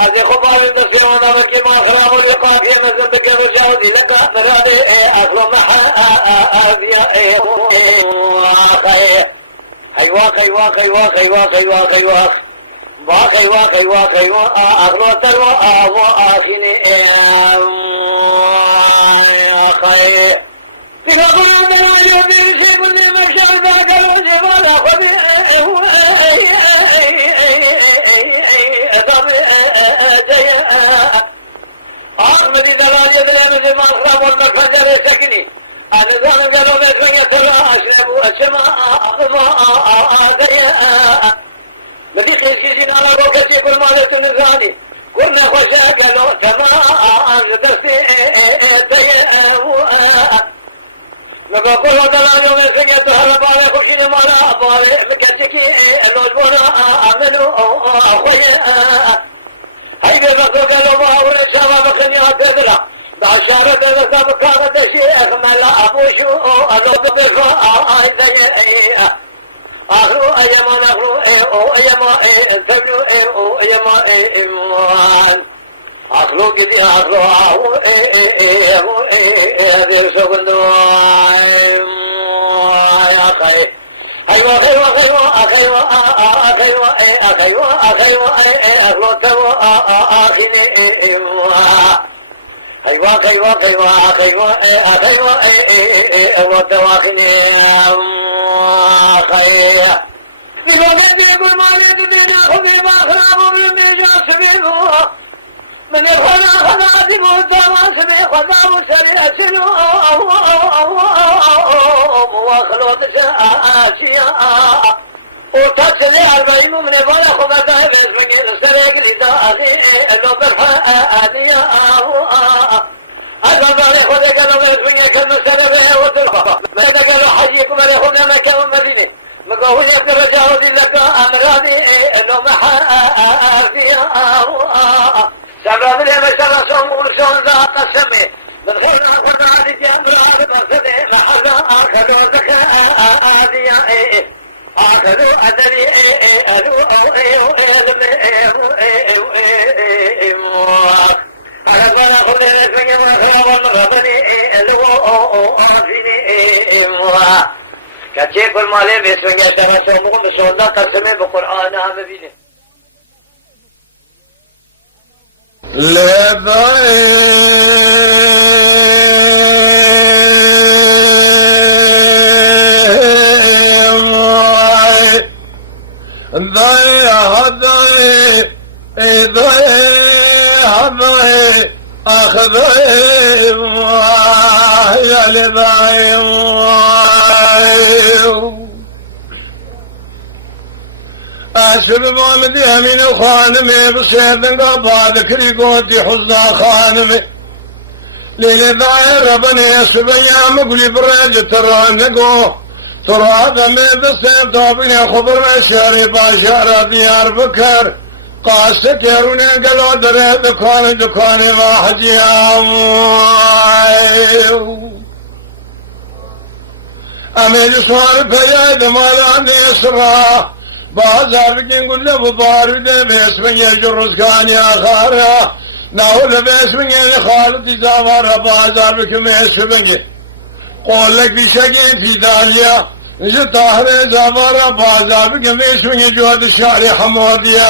از خبار النسيان وكي ما خراب اللقاء في مزن بكر وجاودي لك مرادي أخلو محا حيواك حيواك حيواك حيواك حيواك حيواك واقعي واقعي واقعي أخلو تلو آخيني آخي تقبل دلالي بيشي كل مشار ذاك الجبال أخذ أخذ دلالي بلامي ما أخرام والمكفندر سكني النظام قالوا بيتمنى ترى أشربوا السماء بدي قيسين على روكتي كل مالة نزاني كنا خشا قالوا تمام درسي لقد قلوا دلالوا من سنة هربا يخشين مالا أبوالي مكتكي الوزبونا آمنوا أخويا هاي بيبقوا قالوا ما أولا شابا بخني أتدرا بعشارة بيبقى مكامة شيخ مالا أبوشو ألو ببقوا آخرو أيمان آخرو أو أيما سبلو أو أيما إيمان آخرو كذي آخرو أو هذه شغلنا يا خي أيوة أيوة أيوة أيوة أيوة أيوة أيوة آخرو تو آخر أيوة أيوة أيوة أيوة أيوة أيوة تواخني خير لماذا يقول ما لدينا خذي ما خلابه من ميجا سبيله من يخنا خناتي موتا ما سبي خذاب سريع سنو مواخلوت سآسيا وتسلي أربعين من فلا خبتا باسمك سريع لداخي لو برحا آديا أيضا بالي خذ قالوا باسمك كالمسألة بها وتلقى ماذا قالوا حجيكم على هنا مكة ومدينة مقاول يبدأ رجاودي لك أمراني إنه محا فيها سبب لي مشرى سوم ورسول ذا قسمي من خير أخذ عدي جامرا بسدي محضا أخذوا ذكا آديا أخذوا أدري أدو كتير كل مالي بيسمع يشتغل سومون بسولنا قسمه بقرآن هم بينه أسفل والدي من خانمي بسيدن قبا ذكري قوتي حزنا خانمي ليلة داير ربني أسفل يا مقلي بريج ترانقو ترى من بسيد طابني خبر مسيري باشارة ديار بكر قاست يروني قلو دري دكاني واحد يا أمين صار فيا دمالاني يسرا بازار بكين قل له ببارده باسمه يجرس كان يا خارا ناول باسمه خالد زوار بازار بكم اسمه قول لك بشكل في داليا طاهر زوار بازار بكم اسمه جود الشارع حمود يا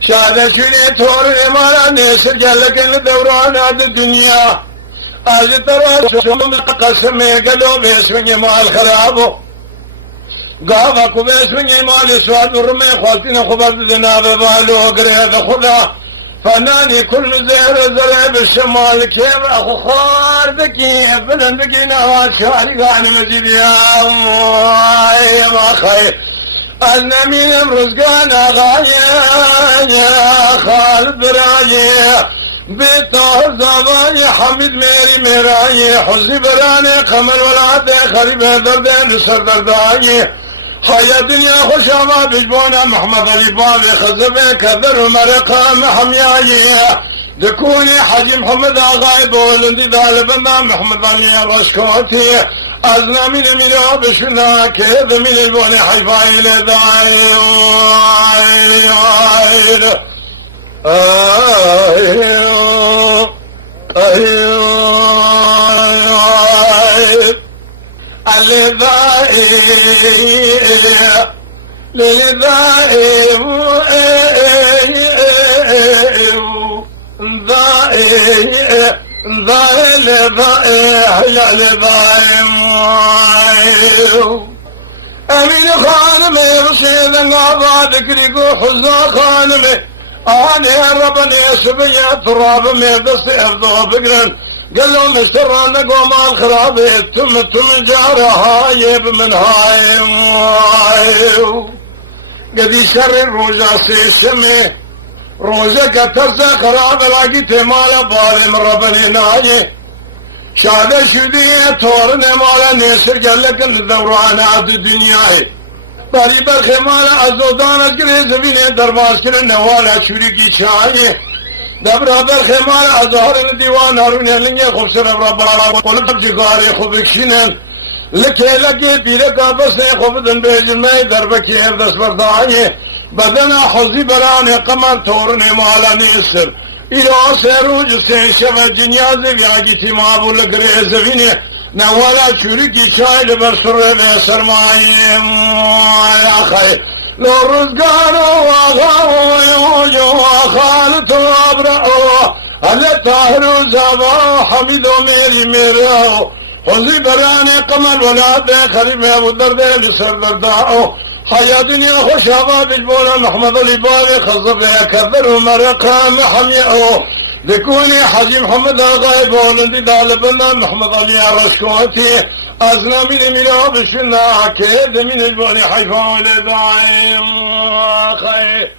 شهادة شني تور إمارة نسر جلك الدوران هذه الدنيا आज तरह कसम गलो बेसमें माल खराबो गावा को बेसमें माल स्वाद में खाती न खबर जनाब वालो अगर खुदा फनानी कुल ज़हर ज़रे बिशमाल के खार दकी बुलंद की नवाज शारी गाने मजीद या खाए النمين رزقنا غاية يا خالد برايه بطور زماني حمد ميري ميراي حزن براني قمر والعد خريب درد نصر درداي حيا دنيا خوشاما بجبونا محمد علي بالي خزبه كدر ومرقام حمياي دكوني حجي محمد آغاي بولندي دالبنا محمد علي رشكوتي أزنا من بشنا كذا من البوني حيفاي لداي أمين خانمي رسيلا قاضى ذكري حزن خانمي أنا ربني سبيا تراب ميدس أفضو بقرن قالوا مسترانا قوم الخرابي تم جارها يب من هاي قدي شر الروجا سيسمي روجا كترزا خراب لاقيت مالا باري من ربني ناي شادة شدية تورن مالا نيسر قال لك الدوران عد دنياي طريب الخمال أزودان أجري زبيني درباس كرن نوالا شريكي شاي دبر الخمال أزهر الديوان هارون يلنجي خبسر ربا قلب زغاري خبكشنن لكي بيركا بس خبدن بيجمعي دربكي اردس برداني بدنا حزي براني قمر تورن مالا نيسر إلو سيروج سيشف الدنيا زبياجي تمابو لقري زبيني نوالا شريكي شاي لبرسر بسرماني يا خي لو رزقانو وغاو وخالتو أبرأو هل طاهرو زبا حميدو ميراو حزي براني قمر ولا بخريب ابو الدرداء لسر درداءو حيا دنيا خوش عباد جبولا محمد الإباري خصب يكذر ومرقا محميئو ذكوني حجي محمد الغايب ولندي دالبنا محمد علي رشكوتي أزنا من الميلا بشنا كيد من البني حيفا ولدعيم خير